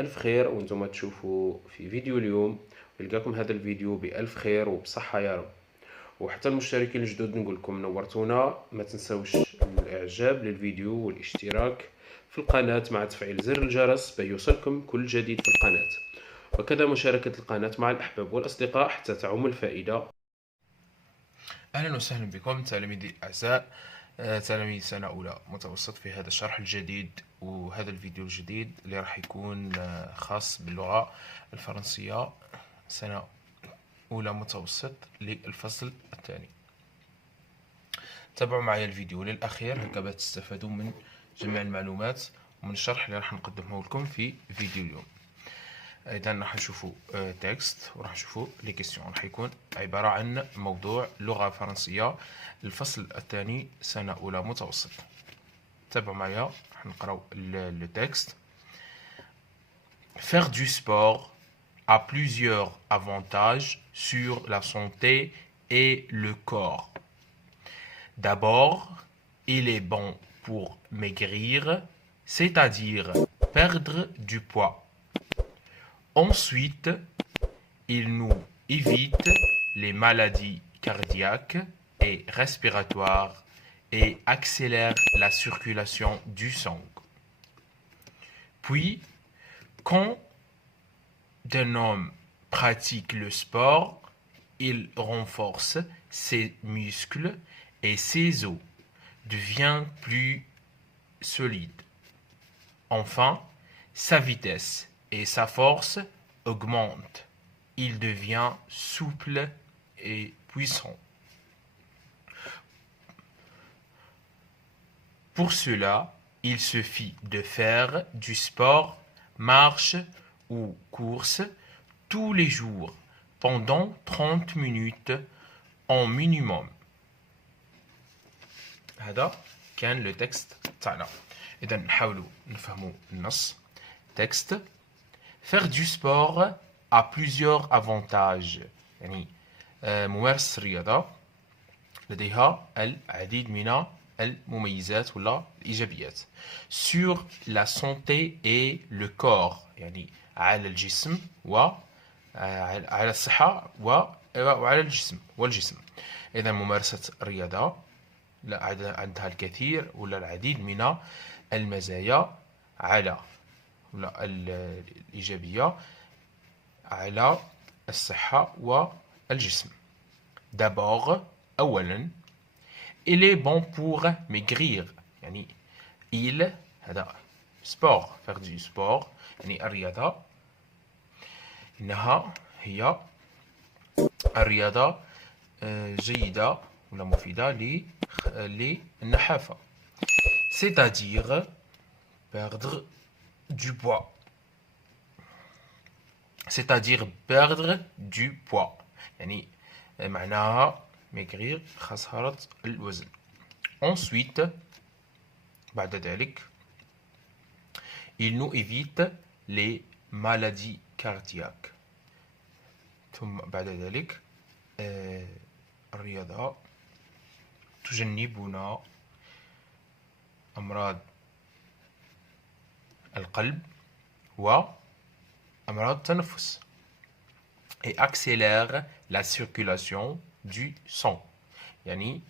بألف خير وانتم تشوفوا في فيديو اليوم، ويلقاكم هذا الفيديو بألف خير وبصحة يا رب. وحتى المشتركين الجدد نقول لكم نورتونا، ما تنسوش الاعجاب للفيديو والاشتراك في القناة مع تفعيل زر الجرس بيوصلكم كل جديد في القناة، وكذا مشاركة القناة مع الأحباب والأصدقاء حتى تعم الفائدة. أهلا وسهلا بكم تلاميذي الأعزاء، تلاميذ سنة أولى متوسط في هذا الشرح الجديد وهذا الفيديو الجديد اللي راح يكون خاص باللغة الفرنسية سنة أولى متوسط للفصل الثاني. تابعوا معي الفيديو للأخير هكا باش تستفادوا من جميع المعلومات ومن الشرح اللي راح نقدمه لكم في فيديو اليوم. اذا راح نشوفوا تكست وراح نشوفوا لي كيسيون، راح يكون عباره عن موضوع لغه فرنسيه الفصل الثاني سنه اولى متوسط. تابعوا معايا راح نقراو لو تكست. Faire du sport a plusieurs avantages sur la santé et le corps. D'abord, il est bon pour maigrir, c'est-à-dire perdre du poids. Ensuite, il nous évite les maladies cardiaques et respiratoires et accélère la circulation du sang. Puis, quand un homme pratique le sport, il renforce ses muscles et ses os, devient plus solide. Enfin, sa vitesse et sa force augmentent. Il devient souple et puissant. Pour cela, il suffit de faire du sport, marche ou course tous les jours pendant 30 minutes en minimum. هذا كان لو تكست تاعنا. إذا نحاولوا نفهموا النص. Texte. Faire du sport a plusieurs avantages. يعني ممارسة الرياضة لديها العديد من المميزات ولا الإيجابيات. Sur la santé et le corps، يعني على الجسم وعلى الصحة وعلى الجسم والجسم. إذا ممارسة الرياضة عندها الكثير ولا العديد من المزايا على ولا الإيجابية على الصحة والجسم. D'abord، أولا، il est bon pour maigrir، يعني هذا sport، faire du sport يعني الرياضة، إنها هي الرياضة جيدة ولا مفيدة للنحافة. C'est-à-dire perdre du poids. C'est-à-dire perdre du poids. يعني معناها maigrir خسارة الوزن. Ensuite بعد ذلك il nous évite les maladies cardiaques. ثم بعد ذلك الرياضة تجنبنا أمراض القلب وأمراض التنفس. Et accélère la circulation du sang، يعني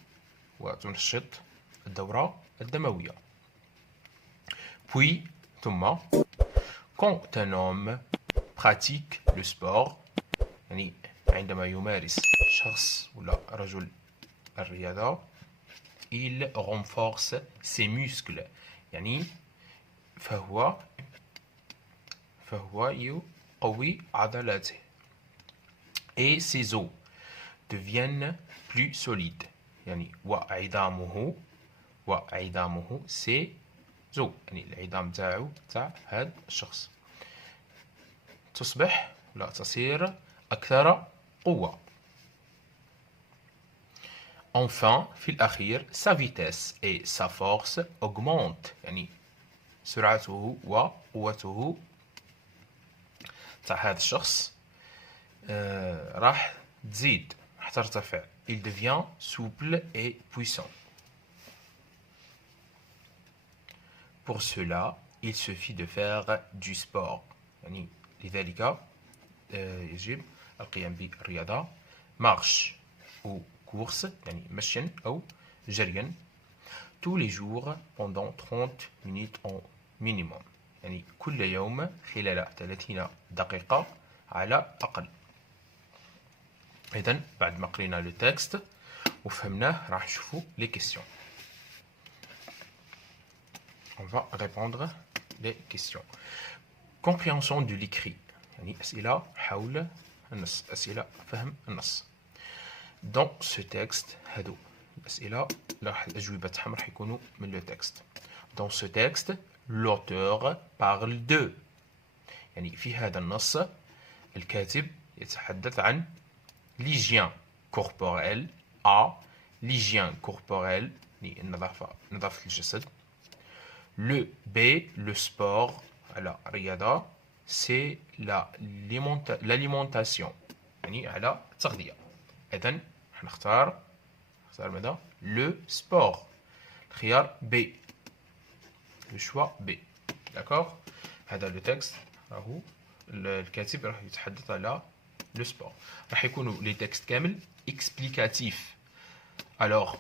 وتنشط الدورة الدموية. Puis ثم quand un homme pratique le sport، يعني عندما يمارس شخص ولا رجل الرياضة، il renforce ses muscles، يعني فهو يقوي عضلاته. Et ses os deviennent plus solides، يعني وعظامه ses os، يعني العظام تاع هذا الشخص تصبح لا تصير أكثر قوة. Enfin في الأخير sa vitesse et sa force augmentent، يعني سرعته وقوته تاع هذا الشخص راح تزيد، راح ترتفع. Il devient souple et puissant. Pour cela, il suffit de faire du sport. يعني لذلك يجب القيام بالرياضة marche ou course يعني مشيا أو جريا tous les jours pendant 30 minutes au minimum يعني كل يوم خلال 30 دقيقة على أقل. إذن بعد ما قرينا لو تكست وفهمناه راح نشوفوا لي كيسيون. On va répondre les questions. Compréhension de l'écrit يعني أسئلة حول النص، أسئلة فهم النص. Dans ce texte هادو الأسئلة راح الأجوبة تاعهم راح يكونوا من لو تكست. Dans ce texte l'auteur parle de يعني في هذا النص الكاتب يتحدث عن l'hygiène corporelle A l'hygiène corporelle نظافة الجسد. Le B le sport على الرياضة. C l'alimentation يعني على التغذية. إذن نختار ماذا؟ le sport. الخيار B. le choix B. d'accord. هذا لو تكست راهو الكاتب راح يتحدث على لو سبور. راح يكونوا لي تكست كامل اكسبليكاتيف. alors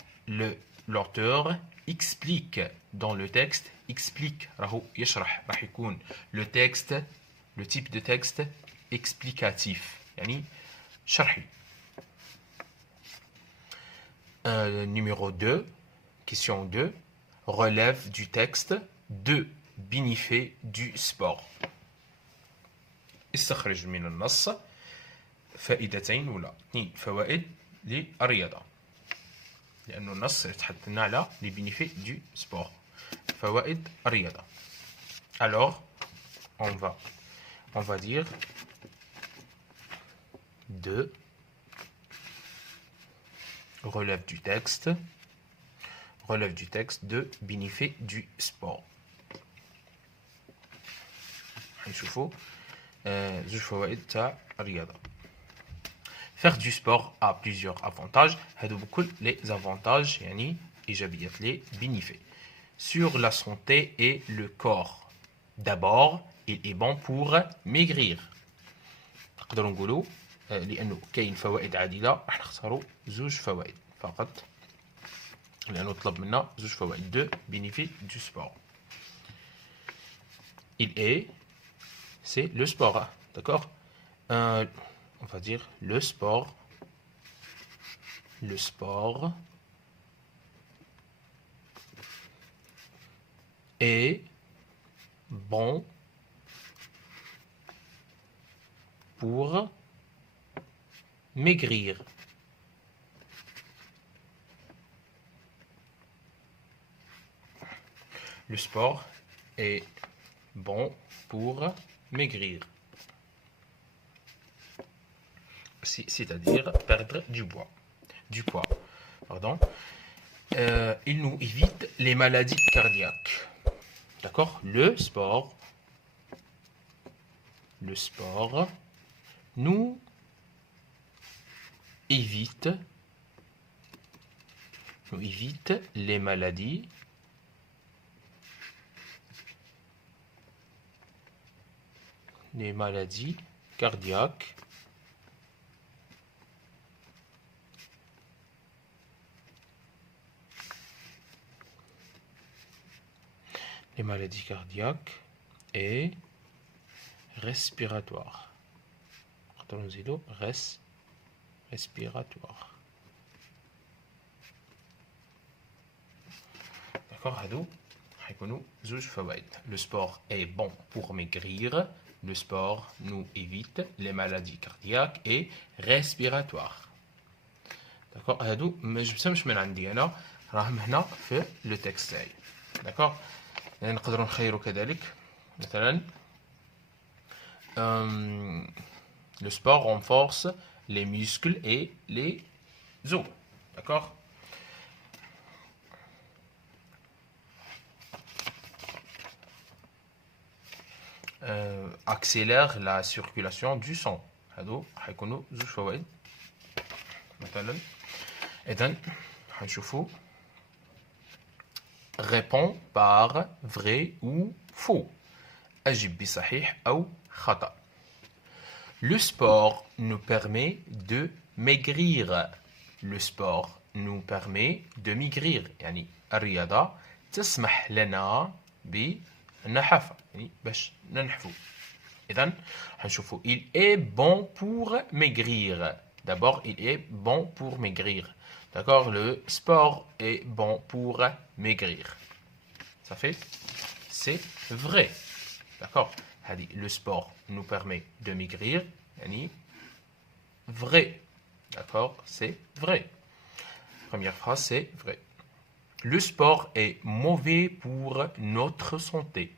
l'auteur explique dans le texte explique راهو يشرح. راح يكون le texte le type de texte explicatif يعني شرحي. Numéro 2 question 2 relève du texte de bénéfice du sport. استخرج من النص فائدتين ولا 2 فوائد للرياضة، لأنه النص يتحدث لنا على les bénéfices du sport، فوائد الرياضة. Alors on va dire de relève du texte de bénéfices du sport. نشوفوا زوج فوائد تاع الرياضة. Faire du sport a plusieurs avantages. هادو بكل les avantages يعني إيجابيات les bénéfices. Sur la santé et le corps. D'abord, il est bon pour maigrir. نقدروا نقولوا لأنه كاين فوائد عديدة راح نختاروا زوج فوائد فقط، لأنه طلب منا زوج فوائد de bénéfices du sport. Il est c'est le sport, d'accord. On va dire le sport est bon pour maigrir. Le sport est bon pour maigrir. C'est-à-dire perdre du poids. Pardon. Il nous évite les maladies cardiaques. D'accord. Le sport nous évite les maladies cardiaques. Les maladies cardiaques et respiratoires. Respiratoire. D'accord, هادو حيكونوا زوج فوائد. Le sport est bon pour maigrir. Le sport nous évite les maladies cardiaques et respiratoires. D'accord, هادو ما جبتهمش من عندي انا، راهم هنا في لو تكست تاعي. d'accord. نقدروا نخيروا كذلك مثلا le sport renforce les muscles et les os. D'accord. Accélère la circulation du sang. هادو حيكونوا زوج فوائد مثلا. إذن حنشوفوا répond par vrai ou faux. أجب بصحيح أو خطأ. Le sport nous permet de maigrir. Le sport nous permet de maigrir. يعني الرياضة تسمح لنا بالنحافة، يعني باش ننحفو. إذن حنشوفوا il est bon pour maigrir. D'abord, il est bon pour maigrir. D'accord? Le sport est bon pour maigrir. Ça fait? C'est vrai. D'accord? Le sport nous permet de maigrir. Vrai. D'accord? C'est vrai. Première phrase, c'est vrai. Le sport est mauvais pour notre santé.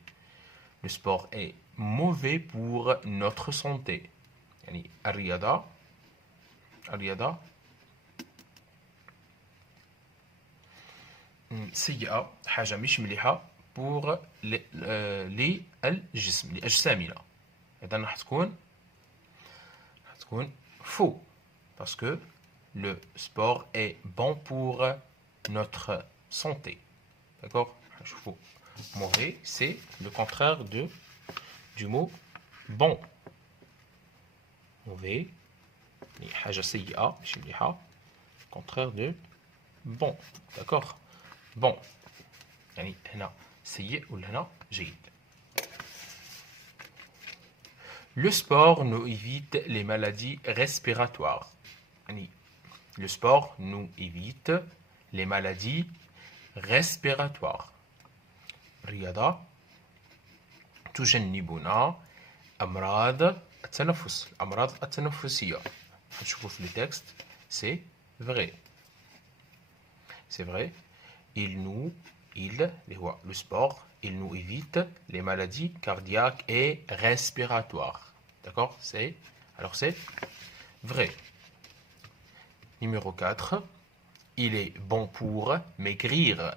Le sport est mauvais pour notre santé. يعني الرياضة سيئة، حاجة مش مليحة pour للجسم، لأجسامنا. إذا راح تكون faux parce que le sport est bon pour notre santé. D'accord? Mauvais, c'est le contraire du mot bon. Mauvais, حاجة سيئة مش مليحة، contraire de bon. D'accord? Bon يعني هنا سيء ولا هنا جيد. Le sport nous évite les maladies respiratoires. يعني le sport nous évite les maladies respiratoires. الرياضة تجنبنا أمراض التنفس، الأمراض التنفسية. نشوفوا في التكست c'est vrai. C'est vrai. Le sport, il nous évite les maladies cardiaques et respiratoires. D'accord? Alors c'est vrai. Numéro 4. Il est bon pour maigrir.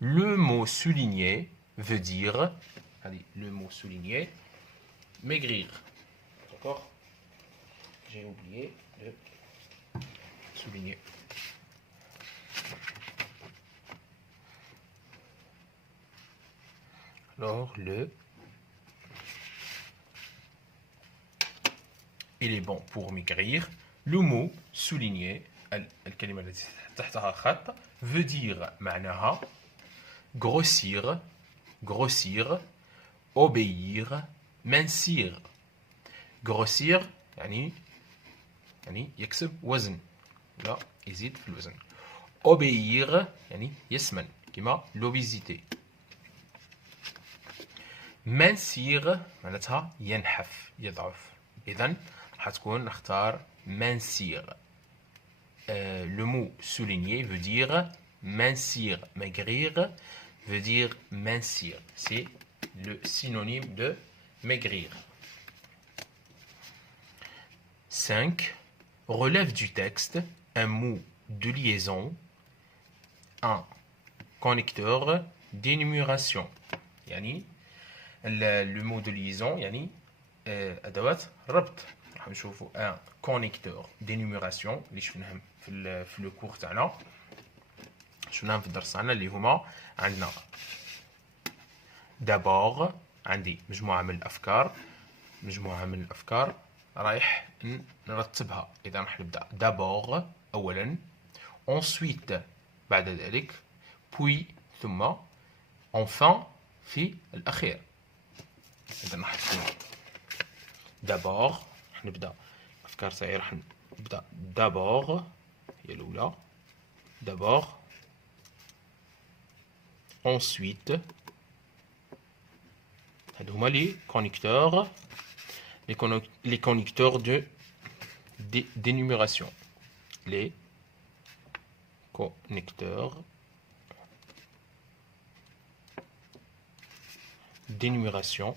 Le mot souligné veut dire... Allez, le mot souligné, maigrir. D'accord? J'ai oublié de souligner. Alors, il est bon pour maigrir. Le mot souligné, الكلمة التي تحتها خط, veut dire معناها grossir, obéir, mincir. grossir يعني يكسب وزن، لا يزيد في الوزن. obéir يعني يسمن كما l'obésité. mincir معناتها ينحف يضعف. إذن حتكون نختار mincir. Le mot souligné veut dire mincir. Maigrir veut dire mincir. C'est le synonyme de maigrir. 5. Relève du texte un mot de liaison, un connecteur d'énumération. يعني le mot de liaison يعني أدوات ربط. راح نشوفوا un connecteur d'énumération اللي شفناهم في لو كور تاعنا، شفناهم في الدرس تاعنا اللي هما عندنا d'abord عندي مجموعة من الأفكار رايح نرتبها. إذا راح نبدأ d'abord أولا، ensuite بعد ذلك، puis ثم، enfin في الأخير. إذا راح تكون d'abord راح نبدأ الأفكار تاعي، راح نبدأ d'abord هي الأولى، d'abord ensuite هادو هما لي connecteurs les connecteurs d'énumération. Les connecteurs d'énumération.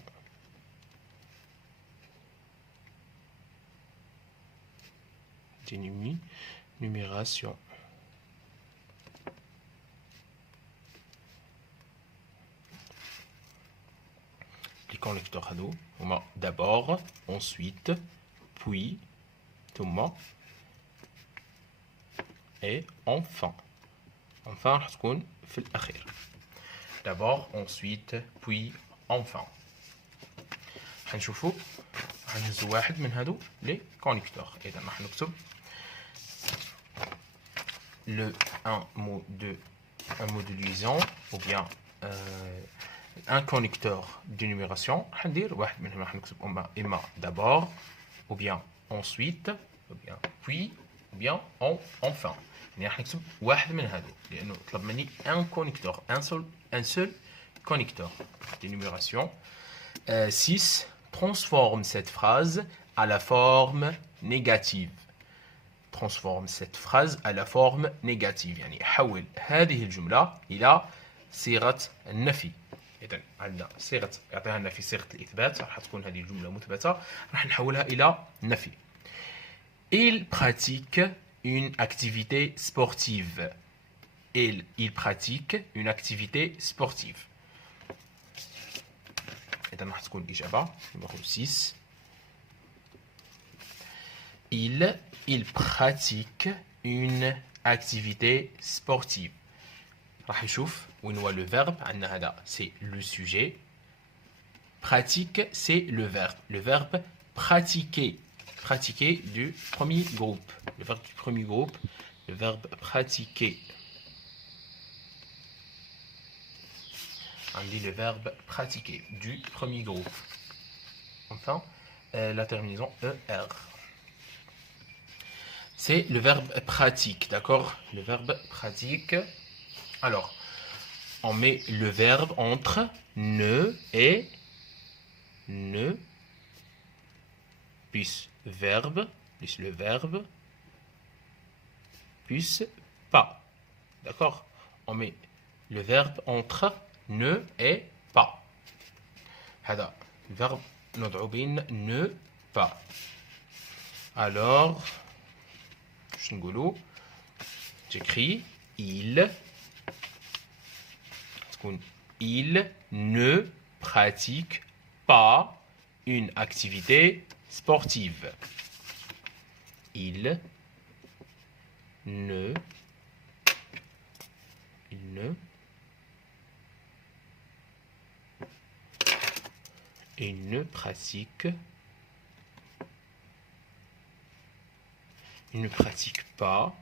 D'énumération. Les connecteurs à nous, d'abord, ensuite, puis, ثم, et enfin. Enfin, تكون في الأخير. D'abord, ensuite, puis, enfin. حنشوفوا غنهزوا واحد من هادو لي كونيكتور. اذا راح نكتب le un mot de liaison ou bien un connecteur de numération. حندير واحد منهم راح نكتب اما d'abord ou bien ensuite ou bien puis ou bien enfin. يعني راح نكتب واحد من هادو لانه طلب مني un connecteur, un seul connecteur de numération. 6. Transforme cette phrase à la forme négative. Transforme cette phrase à la forme négative. يعني حول هذه الجملة إلى صيغة النفي. إذا عندنا صيغة يعطيها لنا في صيغة الإثبات، راح تكون هذه الجملة مثبتة، راح نحولها إلى نفي. Il pratique une activité sportive. Il pratique une activité sportive. إذا راح تكون الإجابة numéro 6. Il pratique une activité sportive. راح نشوف وين هو le verbe. عندنا هذا c'est le sujet. Pratique c'est le verbe. Le verbe pratiquer. Pratiquer du premier groupe. Le verbe du premier groupe. Le verbe pratiquer. On dit le verbe pratiquer du premier groupe. Enfin, la terminaison ER. C'est le verbe pratique, d'accord? Le verbe pratique. Alors, on met le verbe entre ne et ne, plus verbe, plus le verbe, plus pas. D'accord? On met le verbe entre ne et pas. هذا الverbe نضع بين ne pas. Alors, je نقولوا j'écris il ne pratique pas une activité sportive. Il ne pratique pas.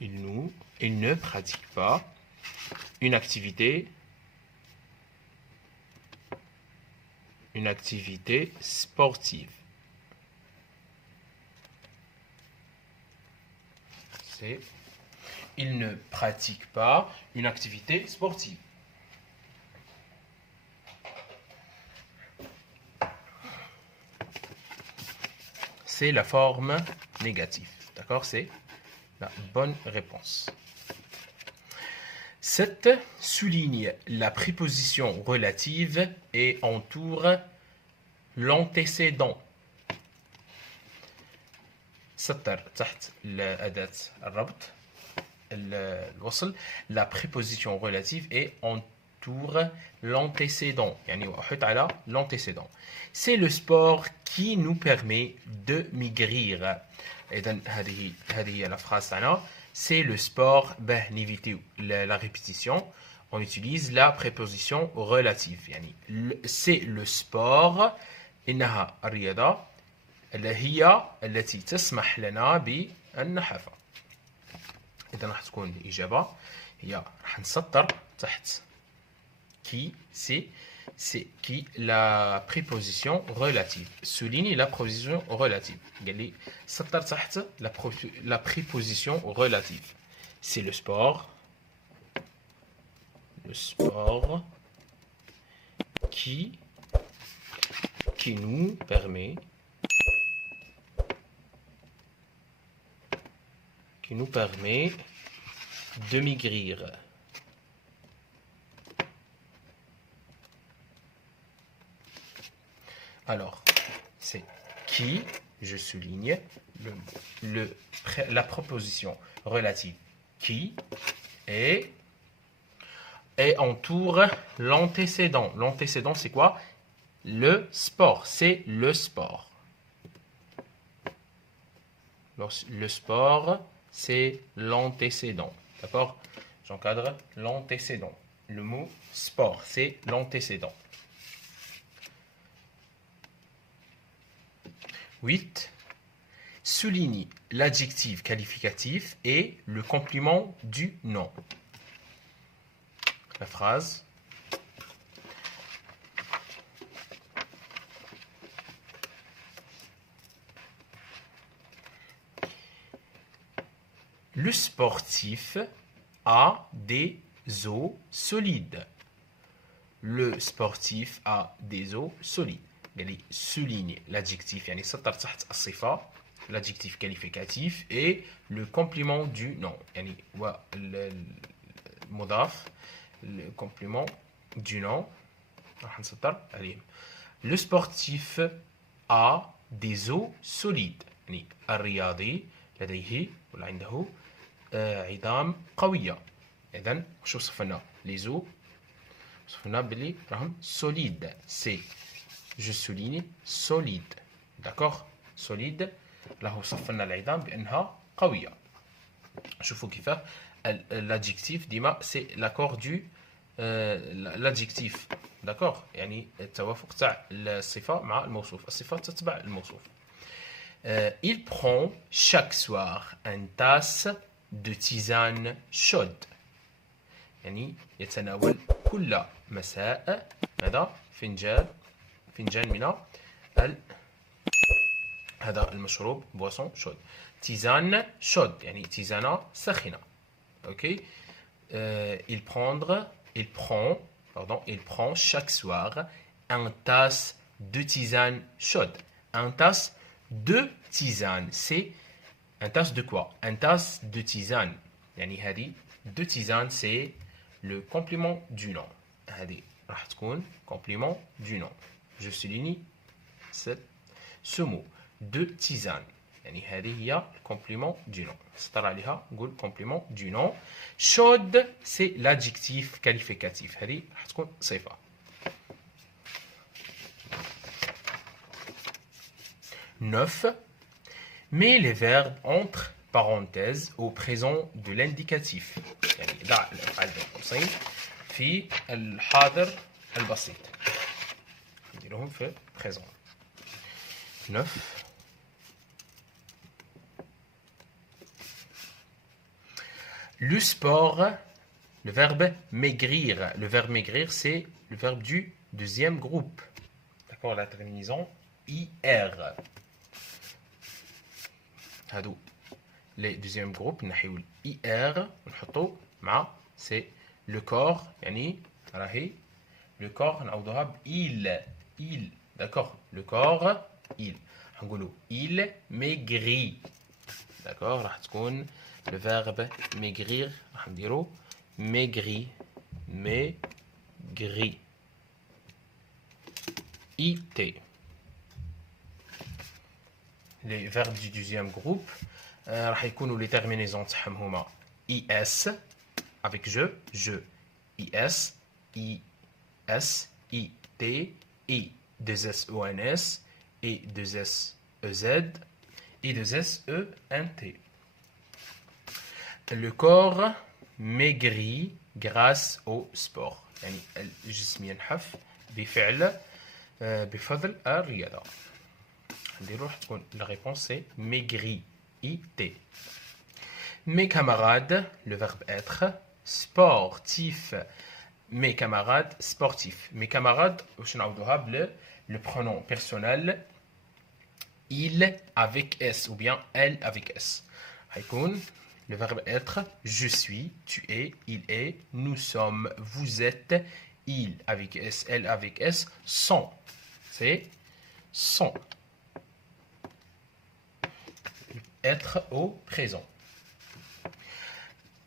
Il ne pratique pas une activité sportive. C'est il ne pratique pas une activité sportive. C'est la forme négative. D'accord? C'est la bonne réponse. 7. Souligne la préposition relative et entoure l'antécédent. سطر تحت الأداة الربط الوصل la préposition relative et entoure l'antécédent. يعني وأحط على l'antécédent. C'est le sport qui nous permet de maigrir. إذن هذه هي la phrase تاعنا. C'est le sport. باه نيفيتيو la répétition. On utilise la préposition relative. يعني c'est le sport. إنها الرياضة هي التي تسمح لنا بأن نحافظ. إذا راح تكون الإجابة هي راح نسطر تحت qui c'est qui la préposition relative. Souligne la préposition relative. قال لي سطر تحت la préposition relative. C'est le sport qui nous permet de maigrir. Alors, c'est qui, je souligne, la proposition relative qui et entoure l'antécédent. L'antécédent, c'est quoi? Le sport, c'est le sport. Le sport, c'est l'antécédent. D'accord? J'encadre l'antécédent. Le mot sport, c'est l'antécédent. 8. Souligne l'adjectif qualificatif et le complément du nom. La phrase. Le sportif a des os solides. Le sportif a des os solides. يعني souligne l'adjectif يعني سطر تحت الصفة l'adjectif qualificatif et le complément du nom يعني هو المضاف le complément du nom راح نسطر عليهم. Le sportif a des os solides يعني الرياضي لديه ولا عنده عظام قوية. إذن شو وصفنا les os وصفنا بلي راهم solide c'est je souligne solide d'accord solide له وصفنا العظام بأنها قوية. شوفوا كيفاه l'adjectif ديما c'est l'accord du l'adjectif d'accord يعني التوافق تاع الصفة مع الموصوف الصفة تتبع الموصوف. Il prend chaque soir une tasse de tisane chaude يعني يتناول كل مساء هذا فنجان من هذا المشروب بواسون شود. تيزان شود يعني تيزانة ساخنة. اوكي. il prend chaque soir un tasse de tisane chaude. Un tasse de tisane c'est un tasse de quoi? Un tasse de tisane يعني هذه de tisane c'est le complément du nom. هذه راح تكون complément du nom. Je souligne ce mot de tisane يعني هذه هي complément du nom. سطر عليها نقول complément du nom. Chaude c'est l'adjectif qualificatif هذه راح تكون صفة. 9. Mets les verbes entre parenthèses au présent de l'indicatif يعني ضع الأفعال بين قوسين في الحاضر البسيط نديرهم في présent. 9. Le sport, le verbe maigrir. Le verbe maigrir, c'est le verbe du deuxième groupe. D'accord, la terminaison IR. هادو les deuxième groupe نحيو IR ونحطو مع c'est le corps يعني راهي le corps نعوضوها ب il d'accord le corps il نقولوا il maigrit d'accord راح تكون le verbe maigrir راح نديرو maigrit it. Les verbes du deuxième groupe راح يكونوا les terminaisons تاعهم هما is avec je is it i 2s ons et 2s ez et 2s ent. Le corps maigrit grâce au sport يعني الجسم ينحف بفضل الرياضة. نديرو راح تكون la réponse c'est maigri it. Mes camarades le verbe être sportif mes camarades sportifs. Mes camarades واش نعوضوها بل le pronom personnel il avec s ou bien elle avec s. هيكون le verbe être je suis, tu es, il est, nous sommes, vous êtes, il avec s, elle avec s, sont. C'est sont. Être au présent.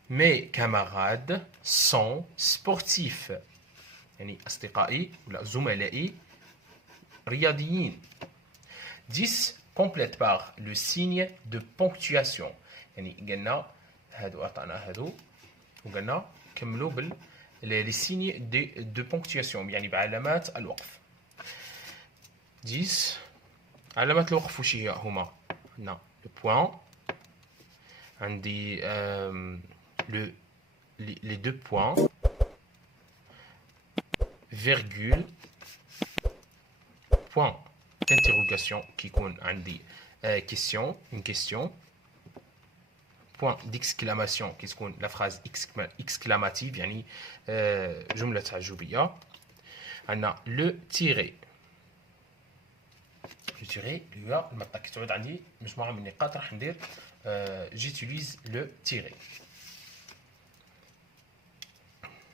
Mes camarades sont sportifs. يعني أصدقائي ولا زملائي رياضيين. 10. Complète par le signe de ponctuation. يعني قلنا هادو عطانا هادو وقلنا كملوا les signes de ponctuation يعني بعلامات الوقف. 10. علامات الوقف وش هي هما؟ عندنا le point عندي les deux points virgule point d'interrogation qui يكون عندي question, une question. Point d'exclamation qui تكون la phrase exclamative يعني جملة تعجبية. عندنا le tiré. Le tiré اللي هو المطة كي تعود عندي مجموعة من النقاط راح ندير j'utilise le tiré.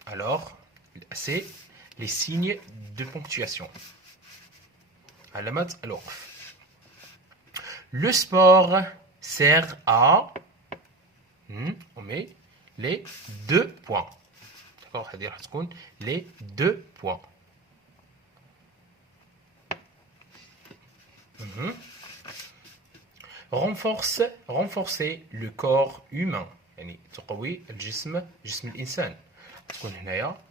Alors c'est les signes de ponctuation. علامات الوقف. Le sport sert à on met les 2 points. D'accord, c'est-à-dire les 2 points. Renforcer le corps humain. يعني تقوي الجسم جسم الإنسان. تكون هنايا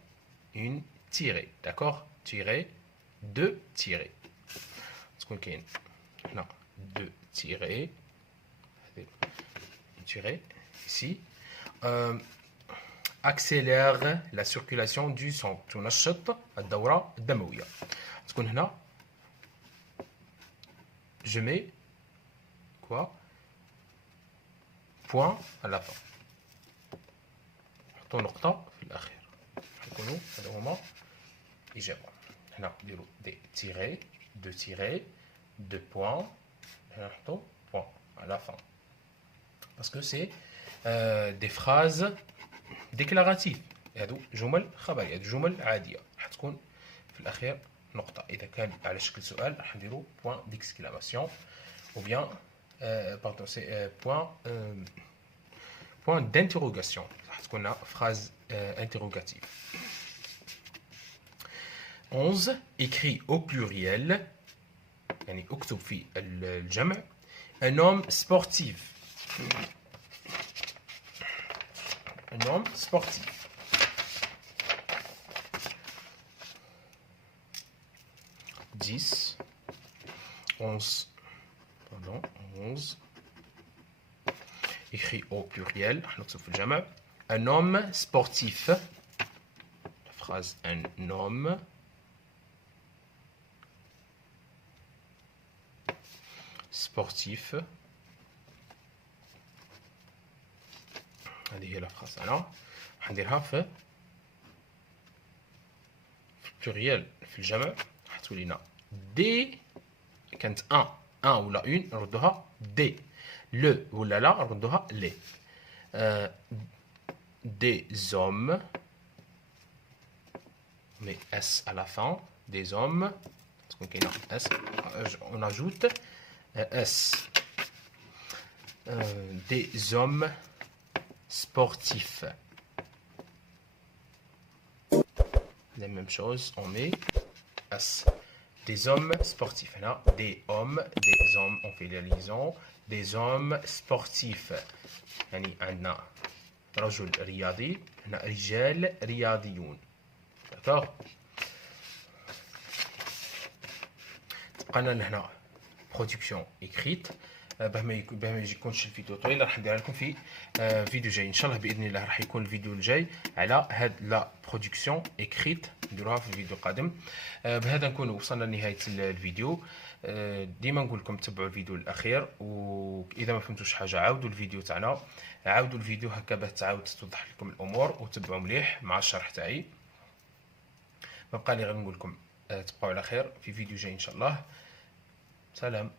une tirée. D'accord, tirée 2 tirés. تكون كاين هنا 2 tirés. Tirée ici. Accélère la circulation du sang. تنشط الدورة الدموية. تكون هنا je mets quoi point à la fin. نحطو نقطة في الأخير. يكونوا هذا هما إجابة. هنا نديرو دي تيري 2 tirés 2 points. هنا نحطو point à la fin. Parce que c'est des phrases déclaratives. هادو جمل خبرية، هادو جمل عادية، راح تكون في الأخير نقطة. إذا كان على شكل سؤال راح نديرو point d'exclamation ou bien pardon c'est point d'interrogation. راح تكون phrase interrogative. 11 écrit au pluriel يعني اكتب في الجمع un homme sportif. Un homme sportif. 10, 11, pardon, 11. Écrit au pluriel. Un homme sportif. La phrase un homme. Sportif. هذه هي la phrase. Alors, حنديرها في pluriel في الجمع حتولي لنا دي كانت ان ولا اون نردوها دي لو ولا لا نردوها لي des hommes mais s à la fin des hommes تكون كاينه s on ajoute s des hommes sportifs. La même chose, on met S. Des hommes sportifs. Là, des hommes, on fait la liaison. Des hommes sportifs. يعني عندنا رجل رياضي. هنا رجال رياضيون. D'accord. تبقى لنا هنا production écrite. باه ما يكونش الفيديو طويل راح نديرها لكم في فيديو جاي ان شاء الله باذن الله. راح يكون الفيديو الجاي على هاد لا برودكسيون اكريت نديروها في الفيديو القادم. بهذا نكون وصلنا لنهايه الفيديو. ديما نقول لكم تبعوا الفيديو الاخير، واذا ما فهمتوش حاجه عاودوا الفيديو تاعنا، عاودوا الفيديو هكا باه تعاود توضح لكم الامور وتبعوا مليح مع الشرح تاعي. ما بقى لي غير نقول لكم تبقوا على خير في فيديو جاي ان شاء الله. سلام.